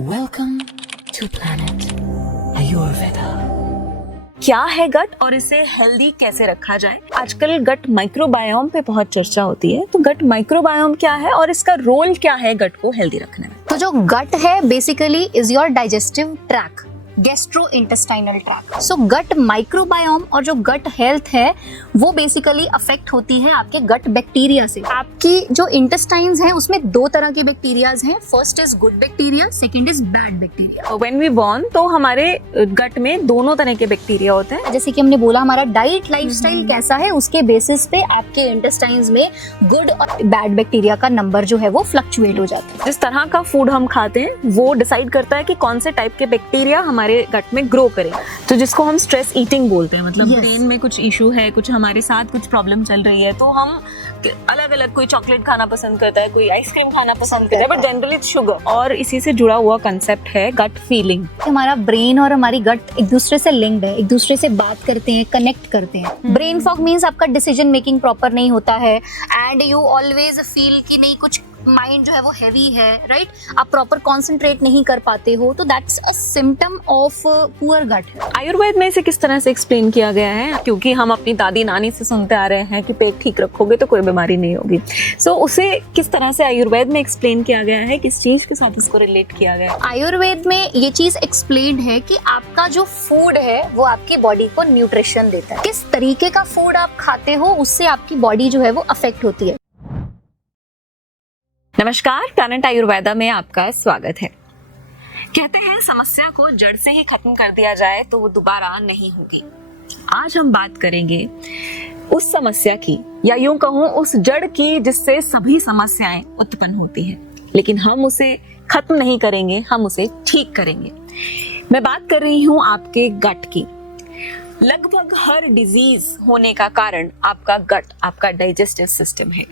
Welcome to Planet Ayurveda. क्या है गट और इसे हेल्दी कैसे रखा जाए? आजकल गट माइक्रोबायोम पे बहुत चर्चा होती है, तो गट माइक्रोबायोम क्या है और इसका रोल क्या है गट को हेल्दी रखने में? तो जो गट है basically is your digestive track, gastro intestinal track. So gut microbiome और जो गट हेल्थ है वो बेसिकली अफेक्ट होती है आपके गट बैक्टीरिया से। आपकी जो इंटेस्टाइन्स हैं उसमें दो तरह के बैक्टीरियाज हैं, first is good bacteria, second is bad bacteria. When we born तो हमारे गट में दोनों तरह के बैक्टीरिया होते हैं। जैसे कि हमने बोला हमारा डाइट लाइफस्टाइल कैसा है उसके बेसिस पे आपके इंटेस्टाइन्स में गुड और बैड बैक्टीरिया का नंबर जो है वो फ्लक्चुएट हो जाता है। जिस तरह का फूड हम खाते हैं वो डिसाइड करता है कि कौन से टाइप के बैक्टीरिया हमारे गट में ग्रो करें, तो जिसको हम स्ट्रेस ईटिंग बोलते हैं। मतलब ब्रेन में कुछ इशू है, कुछ हमारे साथ कुछ प्रॉब्लम चल रही है, तो हम अलग अलग, कोई चॉकलेट खाना पसंद करता है, कोई आइसक्रीम खाना पसंद करता है, बट जनरली इट्स शुगर। और इसी से जुड़ा हुआ कंसेप्ट है गट फीलिंग। हमारा ब्रेन और हमारी गट एक दूसरे से लिंक्ड है, एक दूसरे से बात करते हैं, कनेक्ट करते हैं। ब्रेन फॉग मीन्स आपका डिसीजन मेकिंग प्रॉपर नहीं होता है एंड यू ऑलवेज फील कि नहीं, कुछ माइंड जो है वो हैवी है, राइट? आप प्रॉपर कंसंट्रेट नहीं कर पाते हो, तो that's a symptom of poor gut. Ayurveda में इसे किस तरह से एक्सप्लेन किया गया है? क्योंकि हम अपनी दादी नानी से सुनते आ रहे हैं कि पेट ठीक रखोगे तो कोई बीमारी नहीं होगी। सो उसे किस तरह से आयुर्वेद में एक्सप्लेन किया गया है, किस चीज के साथ इसको रिलेट किया गया है? आयुर्वेद में ये चीज एक्सप्लेन्ड है कि आपका जो फूड है वो आपकी बॉडी को न्यूट्रिशन देता है। किस तरीके का फूड आप खाते हो उससे आपकी बॉडी जो है वो अफेक्ट होती है। नमस्कार, प्लैनेट आयुर्वेदा में आपका स्वागत है। कहते हैं समस्या को जड़ से ही खत्म कर दिया जाए तो वो दोबारा नहीं होगी। आज हम बात करेंगे उस समस्या की, या यूं कहूं उस जड़ की जिससे सभी समस्याएं उत्पन्न होती है, लेकिन हम उसे खत्म नहीं करेंगे, हम उसे ठीक करेंगे। मैं बात कर रही हूं आपके गट की। लगभग हर डिजीज होने का कारण आपका गट, आपका डाइजेस्टिव सिस्टम है।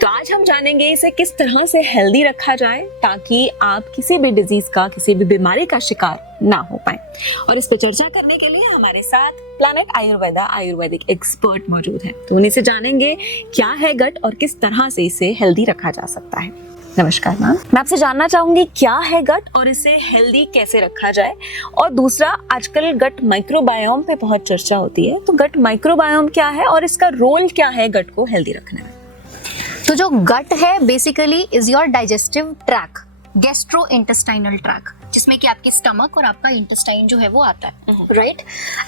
तो आज हम जानेंगे इसे किस तरह से हेल्दी रखा जाए ताकि आप किसी भी डिजीज का, किसी भी बीमारी का शिकार ना हो पाए। और इस पर चर्चा करने के लिए हमारे साथ प्लैनेट आयुर्वेदा आयुर्वेदिक एक्सपर्ट मौजूद हैं। तो उन्हीं से जानेंगे क्या है गट और किस तरह से इसे हेल्दी रखा जा सकता है। नमस्कार मैम, मैं आपसे जानना चाहूंगी क्या है गट और इसे हेल्दी कैसे रखा जाए। और दूसरा, आजकल गट माइक्रोबायोम पे बहुत चर्चा होती है, तो गट माइक्रोबायोम क्या है और इसका रोल क्या है गट को हेल्दी रखने में? तो जो गट है basically is your digestive track, gastro intestinal track, जिसमें कि आपके स्टमक और आपका इंटेस्टाइन जो है वो आता है, राइट?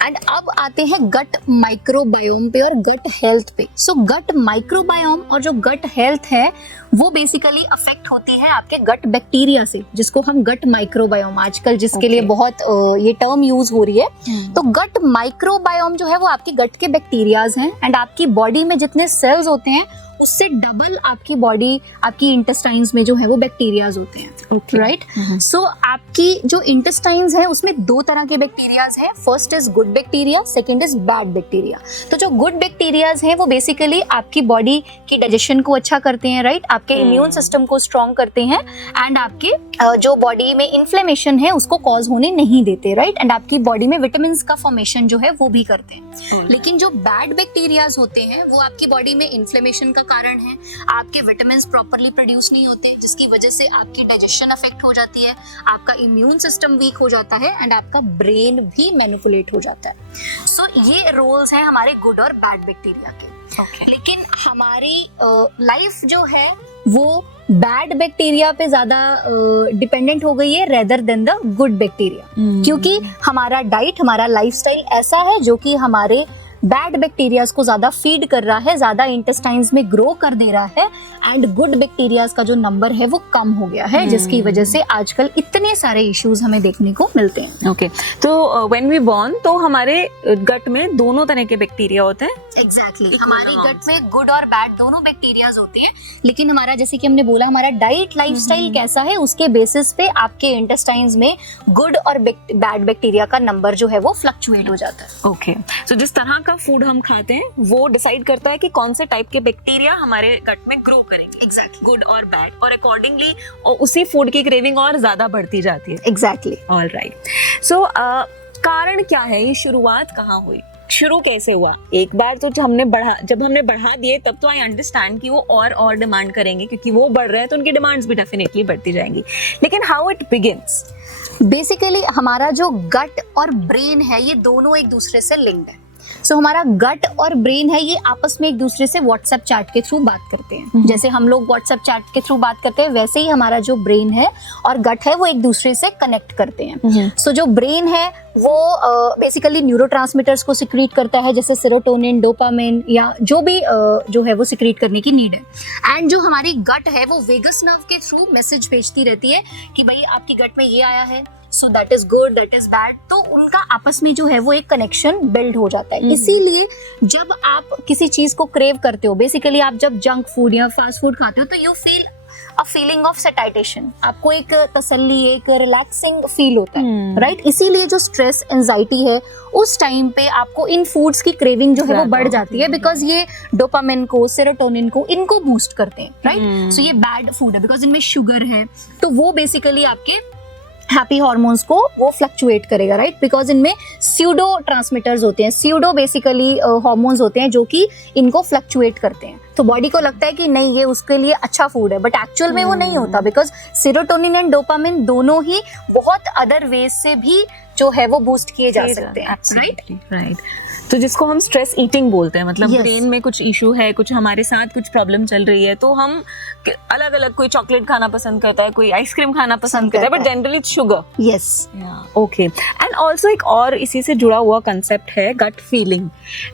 एंड अब आते हैं गट माइक्रोबायोम पे और गट हेल्थ पे। सो गट माइक्रोबायोम और जो गट हेल्थ है वो बेसिकली अफेक्ट होती है आपके गट बैक्टीरिया से, जिसको हम गट माइक्रोबायोम आजकल जिसके लिए बहुत ये टर्म यूज हो रही है। तो गट माइक्रोबायोम जो है वो आपके गट के बैक्टीरियाज हैं एंड आपकी बॉडी में जितने सेल्स होते हैं उससे डबल आपकी बॉडी, आपकी इंटेस्टाइन्स में जो है वो बैक्टीरियाज होते हैं, राइट? सो आपकी जो इंटेस्टाइन्स है उसमें दो तरह के बैक्टीरियाज हैं, first is good bacteria, second is bad bacteria. तो जो गुड बैक्टीरियाज हैं वो बेसिकली आपकी बॉडी की डाइजेशन को अच्छा करते हैं, राइट? आपके इम्यून सिस्टम को स्ट्रॉन्ग करते हैं एंड आपके जो बॉडी में इन्फ्लेमेशन है उसको कॉज होने नहीं देते, राइट? एंड आपकी बॉडी में विटामिन का फॉर्मेशन जो है वो भी करते हैं। लेकिन जो बैड बैक्टीरियाज होते हैं वो आपकी बॉडी में इन्फ्लेमेशन का कारण है, आपके विटामिन प्रॉपरली प्रोड्यूस नहीं होते, जिसकी वजह से आपकी डाइजेशन अफेक्ट हो जाती है, आपका इम्यून सिस्टम वीक हो जाता है एंड आपका ब्रेन भी मैनिपुलेट हो जाता है। सो ये रोल्स हैं हमारे गुड और बैड बैक्टीरिया के। लेकिन हमारी लाइफ जो है वो बैड बैक्टीरिया पे ज्यादा डिपेंडेंट हो गई है rather than the good bacteria, क्योंकि हमारा डाइट, हमारा लाइफस्टाइल ऐसा है जो कि हमारे बैड बैक्टीरियाज को ज्यादा फीड कर रहा है, ज्यादा इंटेस्टाइन्स में ग्रो कर दे रहा है एंड गुड बैक्टीरियाज का जो नंबर है वो कम हो गया है, जिसकी वजह से आजकल इतने सारे इश्यूज हमें देखने को मिलते हैं। ओके, तो व्हेन वी बॉर्न तो हमारे गट में दोनों तरह के बैक्टीरिया होते हैं। एग्जैक्टली, हमारी गट में गुड और बैड दोनों बैक्टीरियाज होते हैं, लेकिन हमारा, जैसे कि हमने बोला, हमारा डाइट लाइफस्टाइल कैसा है उसके बेसिस पे आपके इंटेस्टाइन्स में गुड और बैड बैक्टीरिया का नंबर जो है वो फ्लक्चुएट हो जाता है। ओके, सो जिस तरह का फूड हम खाते हैं वो डिसाइड करता है कि कौन से टाइप के बैक्टीरिया हमारे गट में ग्रो करेंगे, एग्जैक्टली, गुड और बैड, और अकॉर्डिंगली उसी फूड की क्रेविंग और ज्यादा बढ़ती जाती है। Exactly, alright. सो कारण क्या है, ये शुरुआत कहाँ हुई? शुरू कैसे हुआ? एक बार तो जब हमने बढ़ा दिए तब तो आई अंडरस्टैंड कि वो और डिमांड करेंगे, क्योंकि वो बढ़ रहे हैं तो उनकी डिमांड्स भी डेफिनेटली बढ़ती जाएंगी। लेकिन हाउ इट बिगिंस? बेसिकली हमारा जो गट और ब्रेन है ये दोनों एक दूसरे से लिंक्ड है। सो हमारा गट और ब्रेन है ये आपस में एक दूसरे से व्हाट्सएप चैट के थ्रू बात करते हैं। जैसे हम लोग व्हाट्सएप चैट के थ्रू बात करते हैं, वैसे ही हमारा जो ब्रेन है और गट है वो एक दूसरे से कनेक्ट करते हैं। सो जो ब्रेन है वो बेसिकली न्यूरोट्रांसमीटर्स को सिक्रीट करता है, जैसे सेरोटोनिन, डोपामिन या जो भी जो है वो सिक्रीट करने की नीड है। एंड जो हमारी गट है वो वेगस नर्व के थ्रू मैसेज भेजती रहती है कि भाई आपकी गट में ये आया है, so that is good, that is bad. तो उनका आपस में जो है वो एक कनेक्शन बिल्ड हो जाता है। इसीलिए जब आप किसी चीज को क्रेव करते हो, बेसिकली आप जब जंक फूड या फास्ट फूड खाते हो तो you feel a feeling of satisfaction, आपको एक तसल्ली, एक रिलैक्सिंग फील होता है, राइट? इसीलिए जो स्ट्रेस, एंजाइटी है उस टाइम पे आपको इन फूड्स की क्रेविंग जो है वो बढ़ जाती है, बिकॉज ये डोपामिन को, सेरोटोनिन को, इनको बूस्ट करते हैं, राइट? सो ये बैड फूड है बिकॉज इनमें शुगर है, तो वो बेसिकली आपके हैप्पी हार्मोन्स को वो फ्लक्चुएट करेगा, राइट? बिकॉज इनमें स्यूडो ट्रांसमिटर्स होते हैं, स्यूडो बेसिकली हार्मोन्स होते हैं जो कि इनको फ्लक्चुएट करते हैं। तो बॉडी को लगता है कि नहीं ये उसके लिए अच्छा फूड है, बट एक्चुअल में वो नहीं होता, बिकॉज सेरोटोनिन एंड डोपामिन दोनों ही बहुत अदर वेज से भी जो है वो बूस्ट किए जा सकते हैं, राइट? तो जिसको हम स्ट्रेस ईटिंग बोलते हैं, मतलब Yes. ब्रेन में कुछ इशू है, कुछ हमारे साथ कुछ प्रॉब्लम चल रही है, तो हम अलग अलग, कोई चॉकलेट खाना पसंद करता है, कोई आइसक्रीम खाना पसंद करता है, but generally it's sugar. Yes, okay. And also एक और इसी से जुड़ा हुआ कंसेप्ट है गट फीलिंग।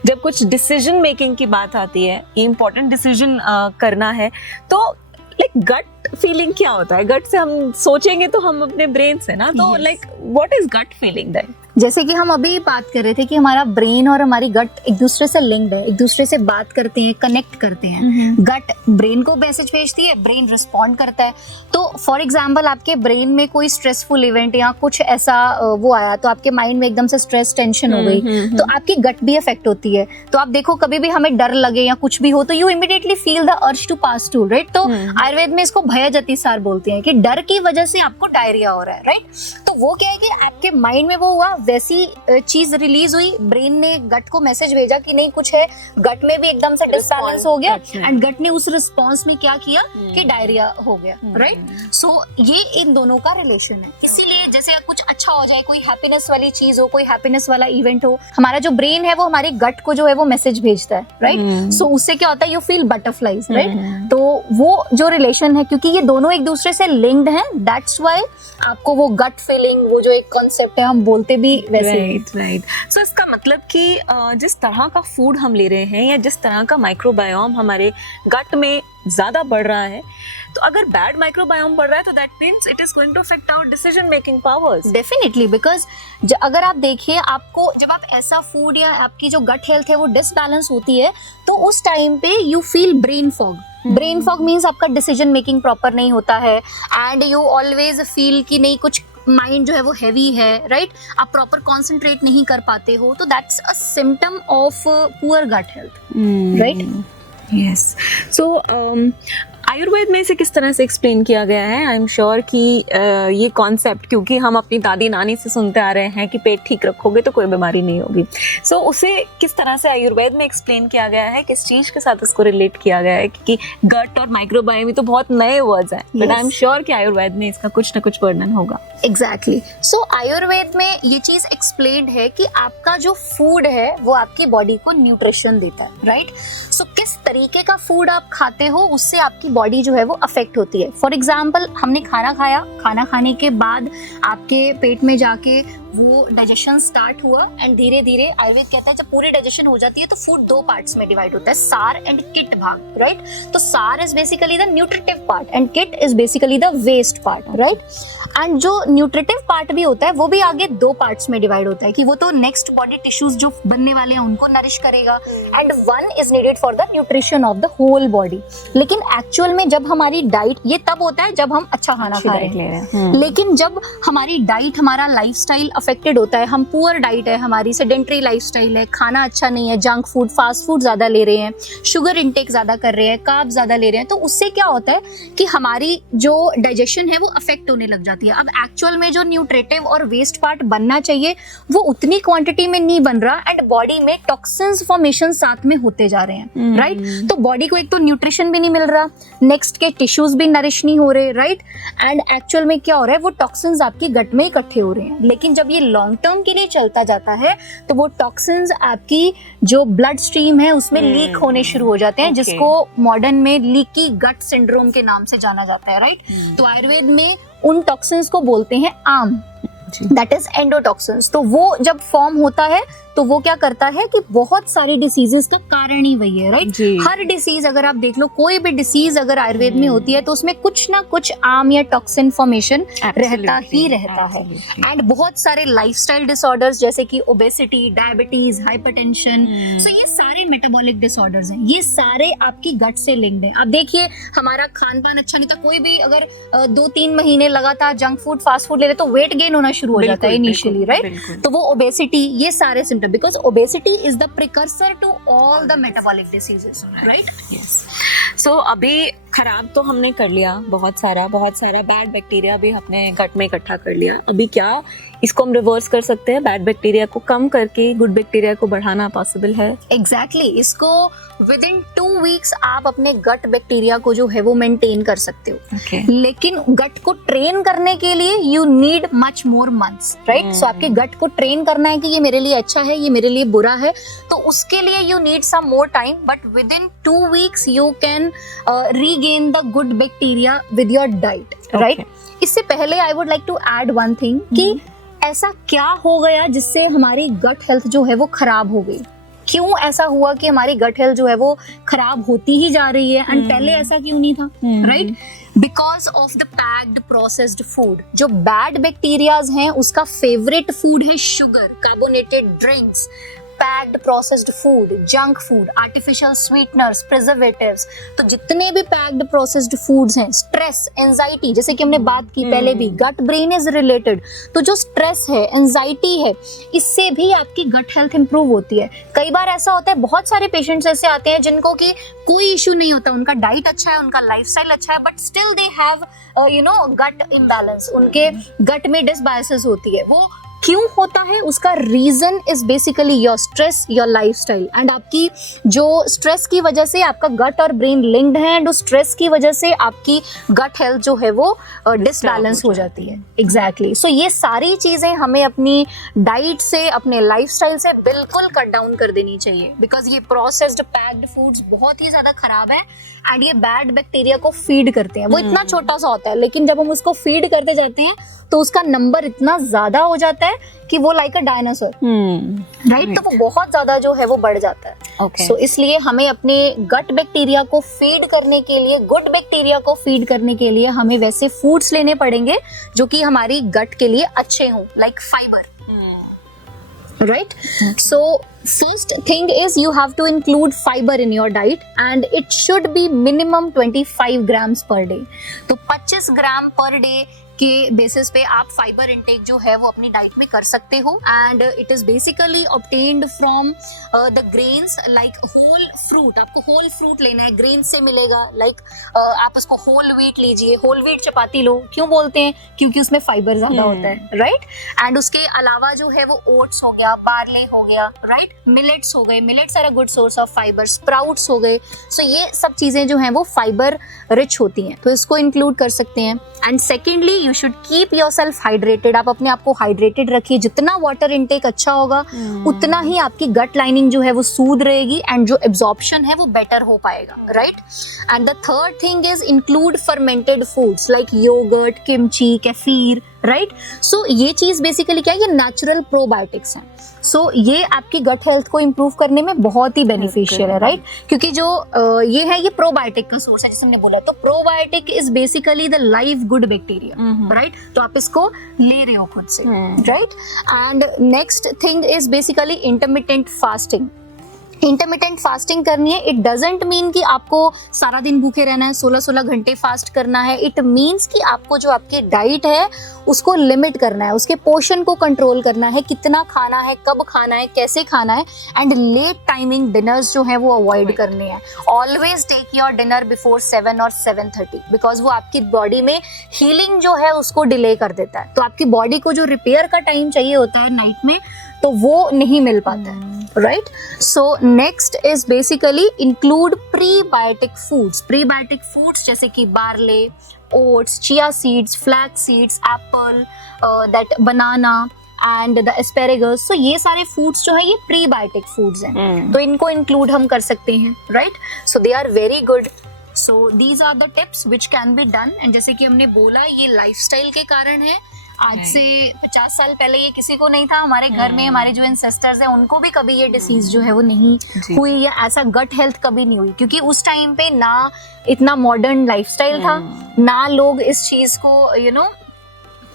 जब कुछ डिसीजन मेकिंग की बात आती है, ये इंपॉर्टेंट डिसीजन करना है, तो लाइक गट फीलिंग क्या होता है? गट से हम सोचेंगे तो हम अपने ब्रेन से ना, तो like what is gut feeling then? जैसे कि हम अभी बात कर रहे थे कि हमारा ब्रेन और हमारी गट एक दूसरे से लिंक्ड है, एक दूसरे से बात करते हैं, कनेक्ट करते हैं। गट ब्रेन को मैसेज भेजती है, ब्रेन रिस्पॉन्ड करता है। तो फॉर एग्जांपल आपके ब्रेन में कोई स्ट्रेसफुल इवेंट या कुछ ऐसा वो आया, तो आपके माइंड में एकदम से स्ट्रेस, टेंशन हो गई, तो आपकी गट भी अफेक्ट होती है। तो आप देखो कभी भी हमें डर लगे या कुछ भी हो तो you immediately feel the urge to pass two, right? तो आयुर्वेद में इसको भयजतिसार बोलते हैं कि डर की वजह से आपको डायरिया हो रहा है, राइट? तो वो क्या है कि आपके माइंड में वो हुआ, वैसी चीज रिलीज हुई, ब्रेन ने गट को मैसेज भेजा कि नहीं कुछ है, गट में भी एकदम से डिसबैलेंस हो गया, एंड गट ने उस रिस्पॉन्स में क्या किया कि डायरिया हो गया, राइट? सो ये इन दोनों का रिलेशन है। इसीलिए जैसे कुछ अच्छा हो जाए, कोई हैप्पीनेस वाली चीज हो, कोई हैप्पीनेस वाला इवेंट हो, हमारा जो ब्रेन है वो हमारी गट को जो है वो मैसेज भेजता है, राइट? सो उससे क्या होता है, यू फील बटरफ्लाइज, राइट? तो वो जो रिलेशन है, क्योंकि ये दोनों एक दूसरे से लिंक्ड हैं, दैट्स व्हाई आपको वो गट फीलिंग, वो जो एक कॉन्सेप्ट है, हम बोलते भी वैसे। राइट। सो इसका मतलब कि जिस तरह का फूड हम ले रहे हैं या जिस तरह का माइक्रोबायोम हमारे गट में ज्यादा बढ़ रहा है, तो अगर बैड माइक्रोबायोम बढ़ रहा है तो that means it is going to affect our decision making powers. Definitely, because अगर आप देखिए, आपको जब आप ऐसा फूड या आपकी जो गट हेल्थ है वो डिसबैलेंस होती है, तो उस टाइम पे you feel brain fog. Brain fog means आपका डिसीजन मेकिंग प्रॉपर नहीं होता है, एंड यू ऑलवेज फील कि नहीं कुछ माइंड जो है वो हैवी है, राइट? आप प्रॉपर कॉन्सेंट्रेट नहीं कर पाते हो, तो that's a symptom of poor gut health, right? Yes. So Ayurveda में इसे किस तरह से एक्सप्लेन किया गया है? आई एम श्योर कि ये कॉन्सेप्ट, क्योंकि हम अपनी दादी नानी से सुनते आ रहे हैं कि पेट ठीक रखोगे तो कोई बीमारी नहीं होगी, सो उसे किस तरह से आयुर्वेद में एक्सप्लेन किया गया है, किस चीज के साथ उसको रिलेट किया गया है? क्योंकि गट और माइक्रोबायोम तो बहुत नए वर्ड्स हैं, बट आई एम श्योर कि आयुर्वेद में इसका कुछ ना कुछ वर्णन होगा। एग्जैक्टली। सो आयुर्वेद में ये चीज एक्सप्लेन्ड है कि आपका जो फूड है वो आपकी बॉडी को न्यूट्रिशन देता है, राइट? सो किस तरीके का फूड आप खाते हो उससे आपकी बॉडी जो है वो अफेक्ट होती है। फॉर एग्जाम्पल, हमने खाना खाया, खाना खाने के बाद आपके पेट में जाके वो डाइजेशन स्टार्ट हुआ, एंड धीरे धीरे आयुर्वेद कहता है जब पूरी डाइजेशन हो जाती है तो फूड दो पार्ट्स में डिवाइड होता है, सार एंड किट भाग, राइट? तो सार is basically the nutritive part and kit is basically the west part, right? And जो न्यूट्रिटिव पार्ट भी होता है वो भी आगे दो पार्ट्स में डिवाइड होता है कि वो तो नेक्स्ट बॉडी टिश्यूज जो बनने वाले हैं उनको नरिश करेगा, and one is needed for the nutrition of the whole body. लेकिन एक्चुअल एक्चुअल में जब हमारी डाइट, ये तब होता है जब हम अच्छा खाना खा रहे हैं, लेकिन जब हमारी डाइट, हमारा लाइफस्टाइल अफेक्टेड होता है, हम पुअर डाइट है, हमारी सेडेंटरी लाइफस्टाइल है, खाना अच्छा नहीं है, जंक फूड, फास्ट फूड ज्यादा ले रहे हैं, शुगर इंटेक ज्यादा कर रहे हैं, कार्ब ज्यादा ले रहे हैं, तो उससे क्या होता है कि हमारी जो डाइजेशन है वो अफेक्ट होने लग जाती है। अब एक्चुअल में जो न्यूट्रिटिव और वेस्ट पार्ट बनना चाहिए वो उतनी क्वांटिटी में नहीं बन रहा, एंड बॉडी में टॉक्सिन्स फॉर्मेशन साथ में होते जा रहे हैं, राइट। तो बॉडी को एक तो न्यूट्रिशन भी नहीं मिल रहा, नेक्स्ट के टिश्यूज भी नरिश नहीं हो रहे, राइट, एंड एक्चुअल में क्या हो रहा है, वो टॉक्सिन्स आपकी गट में इकट्ठे हो रहे हैं। लेकिन जब ये लॉन्ग टर्म के लिए चलता जाता है तो वो टॉक्सिन्स आपकी जो ब्लड स्ट्रीम है उसमें लीक होने शुरू हो जाते हैं, जिसको मॉडर्न में लीकी गट सिंड्रोम के नाम से जाना जाता है, राइट। तो आयुर्वेद में उन टॉक्सिन्स को बोलते हैं आम, दैट इज एंडोटॉक्सिन्स। तो वो जब फॉर्म होता है तो वो क्या करता है कि बहुत सारी डिसीजेस का कारण ही वही है, राइट। हर डिसीज अगर आप देख लो, कोई भी डिसीज अगर आयुर्वेद में होती है तो उसमें कुछ ना कुछ आम या टॉक्सिन फॉर्मेशन रहता ही रहता है। एंड बहुत सारे लाइफस्टाइल डिसऑर्डर्स जैसे कि ओबेसिटी, डायबिटीज, हाइपरटेंशन, सो ये सारे मेटाबॉलिक डिसऑर्डर्स हैं, ये सारे आपकी गट से लिंक्ड हैं। अब देखिए हमारा खान पान अच्छा नहीं था, कोई भी अगर 2-3 महीने लगातार जंक फूड, फास्ट फूड ले रहे तो वेट गेन होना शुरू हो जाता है इनिशियली, राइट। तो वो ओबेसिटी, ये सारे symptom, because obesity is the precursor to all the metabolic diseases, right? Yes. So अभी खराब तो हमने कर लिया, बहुत सारा बैड बैक्टीरिया भी अपने गट में इकट्ठा कर लिया। अभी क्या इसको हम रिवर्स कर सकते हैं? बैड बैक्टीरिया को कम करके गुड बैक्टीरिया को बढ़ाना पॉसिबल है? Exactly. इसको विद इन 2 वीक्स आप अपने गट बैक्टीरिया को जो है वो मेंटेन कर सकते हो। Okay. लेकिन गट को ट्रेन करने के लिए you need much more months, right. So आपके गट को ट्रेन करना है कि ये मेरे लिए अच्छा है, ये मेरे लिए बुरा है, तो उसके लिए you need some more time, but within 2 weeks you can regain the good bacteria with your diet, right. इससे पहले I would like to add one thing कि ऐसा क्या हो गया जिससे हमारी गट हेल्थ जो है वो खराब हो गई? क्यों ऐसा हुआ कि हमारी गट हेल्थ जो है वो खराब होती ही जा रही है, एंड पहले ऐसा क्यों नहीं था, right? Because of the packed processed food. जो बैड बैक्टीरियाज हैं उसका फेवरेट फूड है sugar, carbonated drinks, packed processed food, junk food, artificial sweeteners, preservatives. तो जितने भी पैक्ड प्रोसेस्ड फूड्स हैं, स्ट्रेस, एंजाइटी, जैसे कि हमने बात की पहले भी, गट ब्रेन इज रिलेटेड। तो जो स्ट्रेस है, एंजाइटी है, इससे भी आपकी गट हेल्थ इंप्रूव होती है। कई बार ऐसा होता है, बहुत सारे पेशेंट्स ऐसे आते हैं जिनको कि कोई इशू नहीं होता, उनका डाइट अच्छा है, उनका लाइफस्टाइल अच्छा है, but still they have gut imbalance, उनके गट में डिसबायसेस होती है। वो क्यों होता है? उसका reason is basically your stress, your lifestyle. And आपकी जो स्ट्रेस की वजह से आपका गट और ब्रेन लिंक्ड है, एंड उस स्ट्रेस की वजह से आपकी गट हेल्थ जो है वो डिसबैलेंस हो जाती है। एग्जैक्टली। सो ये सारी चीजें हमें अपनी डाइट से, अपने लाइफस्टाइल से बिल्कुल कट डाउन कर देनी चाहिए, बिकॉज ये प्रोसेस्ड पैक्ड फूड्स बहुत ही ज्यादा खराब है, एंड ये बैड बैक्टीरिया को फीड करते हैं। वो इतना छोटा सा होता है, लेकिन जब हम उसको फीड करते जाते हैं तो उसका नंबर इतना ज्यादा हो जाता है कि वो लाइक अ डायनासोर, राइट। तो वो बहुत ज्यादा जो है वो बढ़ जाता है। सो इसलिए हमें अपने गट बैक्टीरिया को फीड करने के लिए, गुड बैक्टीरिया को फीड करने के लिए हमें वैसे फूड्स लेने पड़ेंगे जो कि हमारी गट के लिए अच्छे हों, like fibre, right? So first thing is you have to include fiber in your diet, and it should be minimum 25 grams per day. तो 25 ग्राम पर डे के बेसिस पे आप फाइबर इंटेक जो है वो अपनी डाइट में कर सकते हो, and it is basically obtained from the grains, like whole fruit. आपको होल फ्रूट लेना है, ग्रेन से मिलेगा, लाइक आप उसको होल व्हीट लीजिए, होल व्हीट चपाती लो। क्यों बोलते हैं? क्योंकि उसमें फाइबर ज्यादा होता है, राइट। एंड उसके अलावा जो है वो ओट्स हो गया, बार्ले हो गया, राइट, मिलेट्स हो गए, millets are a good source of fibre, sprouts हो गए। सो ये सब चीजें जो हैं वो फाइबर रिच होती हैं, तो इसको इंक्लूड कर सकते हैं। And secondly you should keep yourself hydrated. आप अपने आप को हाइड्रेटेड रखिए, जितना वाटर इनटेक अच्छा होगा उतना ही आपकी गट लाइनिंग जो है वो सूद रहेगी, एंड जो एब्जॉर्प्शन है वो बेटर हो पाएगा, right. And the third thing is include fermented foods like yogurt, kimchi, kefir, right. So ये चीज बेसिकली क्या है, ये नेचुरल प्रोबायोटिक्स हैं। सो ये आपकी गट हेल्थ को इंप्रूव करने में बहुत ही बेनिफिशियल है, राइट। क्योंकि जो ये है, ये प्रोबायोटिक का सोर्स है, जैसे हमने बोला। तो probiotic is basically the live good bacteria, right. तो आप इसको ले रहे हो खुद से, right. And next thing is basically intermittent fasting. Intermittent fasting करनी है। इट डजेंट मीन कि आपको सारा दिन भूखे रहना है, 16-16 घंटे फास्ट करना है। इट मीन्स कि आपको जो आपकी डाइट है उसको लिमिट करना है, उसके पोर्शन को कंट्रोल करना है, कितना खाना है, कब खाना है, कैसे खाना है, एंड लेट टाइमिंग डिनर्स जो है वो अवॉइड करने हैं। Always take your dinner before 7 और 7:30 बिकॉज वो आपकी बॉडी में हीलिंग जो है उसको डिले कर देता है। तो आपकी बॉडी को जो रिपेयर का टाइम चाहिए होता है नाइट में, तो वो नहीं मिल पाता है, right. So next is basically include prebiotic foods. Prebiotic foods जैसे कि barley, oats, chia seeds, flax seeds, apple, that banana and the asparagus. So ये सारे फूड्स जो है ये प्रीबायोटिक फूड्स हैं, तो इनको इंक्लूड हम कर सकते हैं, right. So they are very good. So these are the tips which can be done. And जैसे कि हमने बोला ये लाइफस्टाइल के कारण है। आज से 50 साल पहले ये किसी को नहीं था। हमारे घर में हमारे जो एंसेस्टर्स हैं उनको भी कभी ये डिसीज जो है वो नहीं हुई, या ऐसा गट हेल्थ कभी नहीं हुई, क्योंकि उस टाइम पे ना इतना मॉडर्न लाइफस्टाइल था, ना लोग इस चीज को यू नो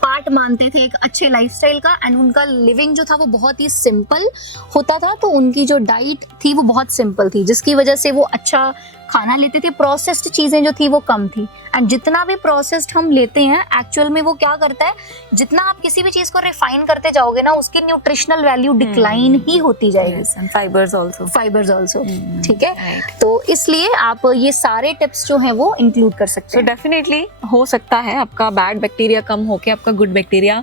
पार्ट मानते थे एक अच्छे लाइफस्टाइल का। एंड उनका लिविंग जो था वो बहुत ही सिंपल होता था, तो उनकी जो डाइट थी वो बहुत सिंपल थी, जिसकी वजह से वो अच्छा खाना लेते थे। प्रोसेस्ड चीजें जो थी वो कम थी। एंड जितना भी प्रोसेस्ड हम लेते हैं एक्चुअल में वो क्या करता है, जितना आप किसी भी चीज को रिफाइन करते जाओगे ना उसकी न्यूट्रिशनल वैल्यू डिक्लाइन ही होती जाएगी। फाइबर्स आल्सो, ठीक है। तो इसलिए आप ये सारे टिप्स जो है वो इंक्लूड कर सकते हैं। डेफिनेटली हो सकता है आपका बैड बैक्टीरिया कम होके आपका गुड बैक्टीरिया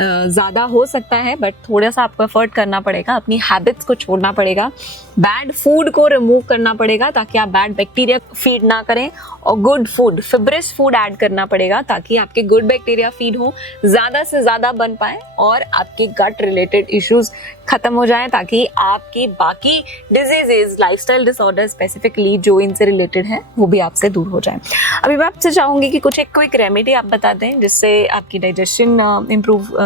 ज़्यादा हो सकता है, बट थोड़ा सा आपको एफर्ट करना पड़ेगा, अपनी हैबिट्स को छोड़ना पड़ेगा, बैड फूड को रिमूव करना पड़ेगा ताकि आप बैड बैक्टीरिया फीड ना करें, और good food, fibrous food add करना पड़ेगा ताकि आपके गुड बैक्टीरिया फीड हो, ज़्यादा से ज़्यादा बन पाए और आपके गट रिलेटेड इश्यूज खत्म हो जाएं, ताकि आपकी बाकी डिजीजेज, लाइफस्टाइल डिसऑर्डर स्पेसिफिकली जो इनसे रिलेटेड है वो भी आपसे दूर हो जाएं। अभी मैं आपसे चाहूँगी कि कुछ एक क्विक रेमेडी आप बता दें जिससे आपकी डाइजेशन इम्प्रूव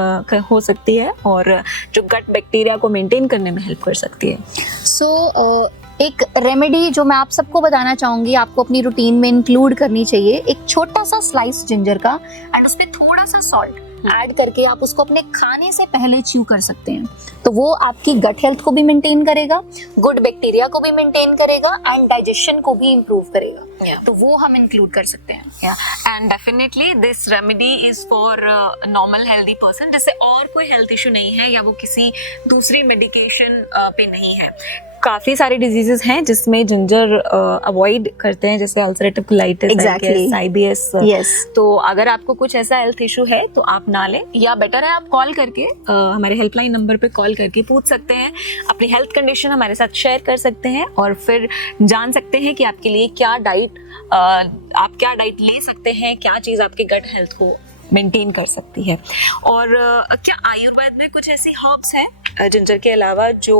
हो सकती है और जो गट बैक्टीरिया को मेंटेन करने में हेल्प कर सकती है। सो एक रेमेडी जो मैं आप सबको बताना चाहूंगी, आपको अपनी रूटीन में इंक्लूड करनी चाहिए। एक छोटा सा स्लाइस जिंजर का एंड उसमें थोड़ा सा सॉल्ट ऐड करके आप उसको अपने खाने से पहले च्यू कर सकते हैं। तो वो आपकी गट हेल्थ को भी मेंटेन करेगा, गुड बैक्टीरिया को भी मेंटेन करेगा एंड डाइजेशन को भी इंप्रूव करेगा। तो वो हम इंक्लूड कर सकते हैं। And definitely this remedy is for normal healthy person, जैसे और कोई हेल्थ इशू नहीं है या वो किसी दूसरी मेडिकेशन पे नहीं है। काफी सारे डिजीजेस हैं जिसमें जिंजर अवॉइड करते हैं, जैसे अल्सरेटिव कोलाइटिस, IBS। तो अगर आपको कुछ ऐसा हेल्थ इशू है तो आप ना लें, या बेटर है आप कॉल करके हमारे हेल्पलाइन नंबर पे कॉल करके पूछ सकते हैं, अपनी हेल्थ कंडीशन हमारे साथ शेयर कर सकते हैं और फिर जान सकते हैं कि आपके लिए क्या डाइट आप क्या डाइट ले सकते हैं, क्या चीज़ आपके गट हेल्थ को मेंटेन कर सकती है। और क्या आयुर्वेद में कुछ ऐसी हर्ब्स हैं जिंजर के अलावा जो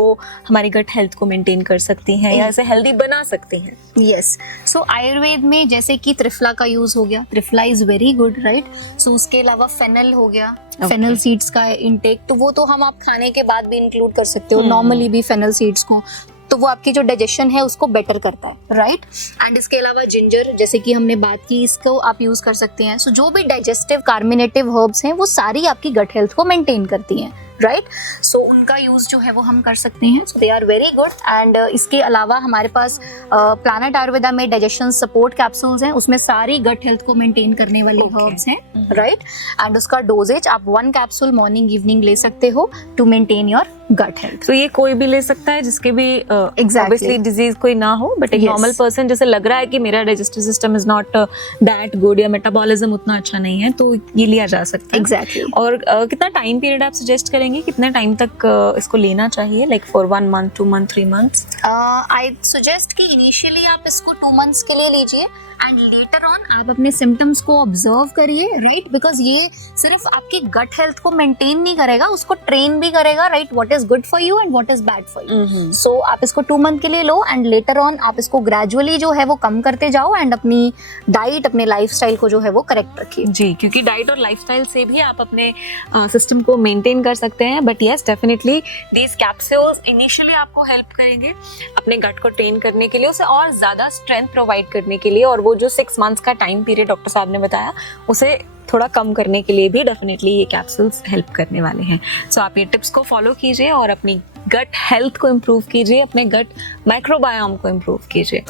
हमारी गट हेल्थ को मेंटेन कर सकती हैं या इसे हेल्दी बना सकती हैं? यस, सो आयुर्वेद में जैसे कि त्रिफला का यूज हो गया, triphala is very good, right. So उसके अलावा फेनल हो गया, फेनल सीड्स का इंटेक, तो वो तो हम आप खाने के बाद भी इंक्लूड कर सकते हो नॉर्मली भी फेनल सीड्स को, तो वो आपकी जो डाइजेशन है उसको बेटर करता है, राइट। एंड इसके अलावा जिंजर, जैसे कि हमने बात की, इसको आप यूज कर सकते हैं। सो जो भी डाइजेस्टिव कार्मिनेटिव हर्ब्स हैं वो सारी आपकी गट हेल्थ को मेंटेन करती हैं, राइट। सो उनका यूज जो है वो हम कर सकते हैं। So they are very good. And इसके अलावा हमारे पास प्लानेट आयुर्वेदा में डाइजेशन सपोर्ट कैप्सूल्स हैं, उसमें सारी गट हेल्थ को मेंटेन करने वाली हर्ब्स हैं, राइट। एंड उसका डोजेज आप 1 कैप्सूल मॉर्निंग इवनिंग ले सकते हो to maintain your gut health. तो ये कोई भी ले सकता है जिसके भी ऑब्वियसली डिजीज कोई ना हो, बट एक नॉर्मल पर्सन जैसे लग रहा है कि मेरा digestive system is not that good या मेटाबॉलिज्म उतना अच्छा नहीं है, तो ये लिया जा सकता है। एग्जैक्टली। और कितना टाइम पीरियड आप सजेस्ट करेंगे, कितने टाइम तक इसको लेना चाहिए, like for 1 month, 2 month, 3 months? I suggest कि इनिशियली आप इसको 2 months के लिए लीजिए एंड लेटर ऑन आप अपने सिम्टम्स को ऑब्जर्व करिए, राइट। बिकॉज ये सिर्फ आपकी गट हेल्थ को मेंटेन नहीं करेगा, उसको ट्रेन भी करेगा, right, what is good for you and what is bad for you. So आप इसको 2 month के लिए लो एंड लेटर ऑन आप इसको ग्रेजुअली जो है वो कम करते जाओ एंड अपनी डाइट, अपने लाइफस्टाइल को जो है वो करेक्ट रखिए। जी, क्योंकि डाइट और लाइफस्टाइल से भी आप अपने सिस्टम को मेंटेन कर सकते हैं। But yes, definitely these capsules initially आपको हेल्प करेंगे अपने गट को ट्रेन करने के लिए, उसे और ज्यादा स्ट्रेंथ प्रोवाइड करने के लिए, और वो जो 6 months का टाइम पीरियड डॉक्टर साहब ने बताया उसे थोड़ा कम करने के लिए भी डेफिनेटली ये कैप्सूल्स हेल्प करने वाले हैं। सो आप ये टिप्स को फॉलो कीजिए और अपनी गट हेल्थ को इम्प्रूव कीजिए, अपने गट माइक्रोबायोम को इम्प्रूव कीजिए।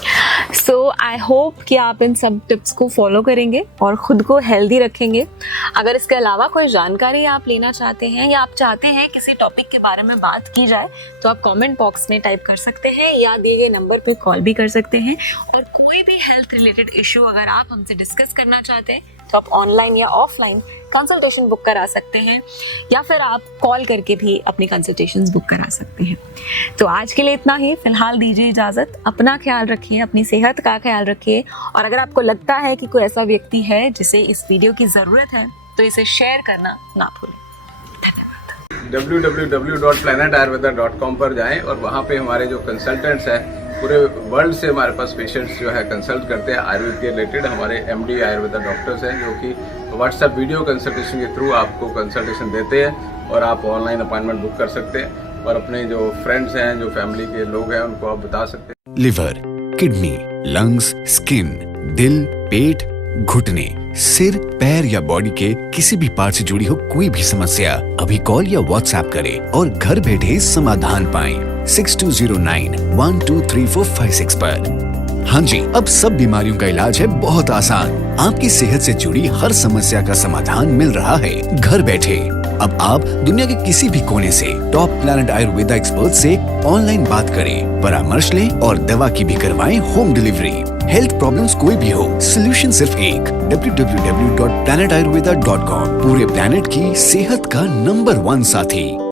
सो आई होप कि आप इन सब टिप्स को फॉलो करेंगे और ख़ुद को हेल्दी रखेंगे। अगर इसके अलावा कोई जानकारी आप लेना चाहते हैं या आप चाहते हैं किसी टॉपिक के बारे में बात की जाए तो आप कमेंट बॉक्स में टाइप कर सकते हैं या दिए गए नंबर पे कॉल भी कर सकते हैं। और कोई भी हेल्थ रिलेटेड इशू अगर आप हमसे डिस्कस करना चाहते हैं तो आप ऑनलाइन या ऑफलाइन कंसल्टेशन बुक करा सकते हैं या फिर आप कॉल करके भी अपनी कंसल्टेशंस बुक करा सकते हैं। तो आज के लिए इतना ही। फिलहाल दीजिए इजाज़त। अपना ख्याल रखिए, अपनी सेहत का ख्याल रखिए और अगर आपको लगता है कि कोई ऐसा व्यक्ति है जिसे इस वीडियो की ज़रूरत है तो इसे शेयर करना ना भूलें। www.planetayurveda.com पर जाएं और वहाँ पे हमारे जो कंसल्टेंट्स हैं पूरे वर्ल्ड से हमारे पास पेशेंट्स जो है कंसल्ट करते हैं आयुर्वेद के रिलेटेड। हमारे MD आयुर्वेदा डॉक्टर्स हैं जो कि व्हाट्सएप वीडियो कंसल्टेशन के थ्रू आपको कंसल्टेशन देते हैं और आप ऑनलाइन अपॉइंटमेंट बुक कर सकते हैं और अपने जो फ्रेंड्स हैं, जो फैमिली के लोग हैं, उनको आप बता सकते हैं। लिवर, किडनी, लंग्स, स्किन, दिल, पेट, घुटने, सिर, पैर या बॉडी के किसी भी पार्ट से जुड़ी हो कोई भी समस्या अभी कॉल या व्हाट्सएप करें और घर बैठे समाधान पाएं 6209123456 पर। हाँ जी, अब सब बीमारियों का इलाज है बहुत आसान। आपकी सेहत से जुड़ी हर समस्या का समाधान मिल रहा है घर बैठे। अब आप दुनिया के किसी भी कोने से टॉप प्लैनेट आयुर्वेदा एक्सपर्ट से ऑनलाइन बात करें, परामर्श लें और दवा की भी करवाएं होम डिलीवरी। हेल्थ प्रॉब्लम्स कोई भी हो, सोल्यूशन सिर्फ एक, www.planetayurveda.com। पूरे प्लैनेट की सेहत का नंबर 1 साथी।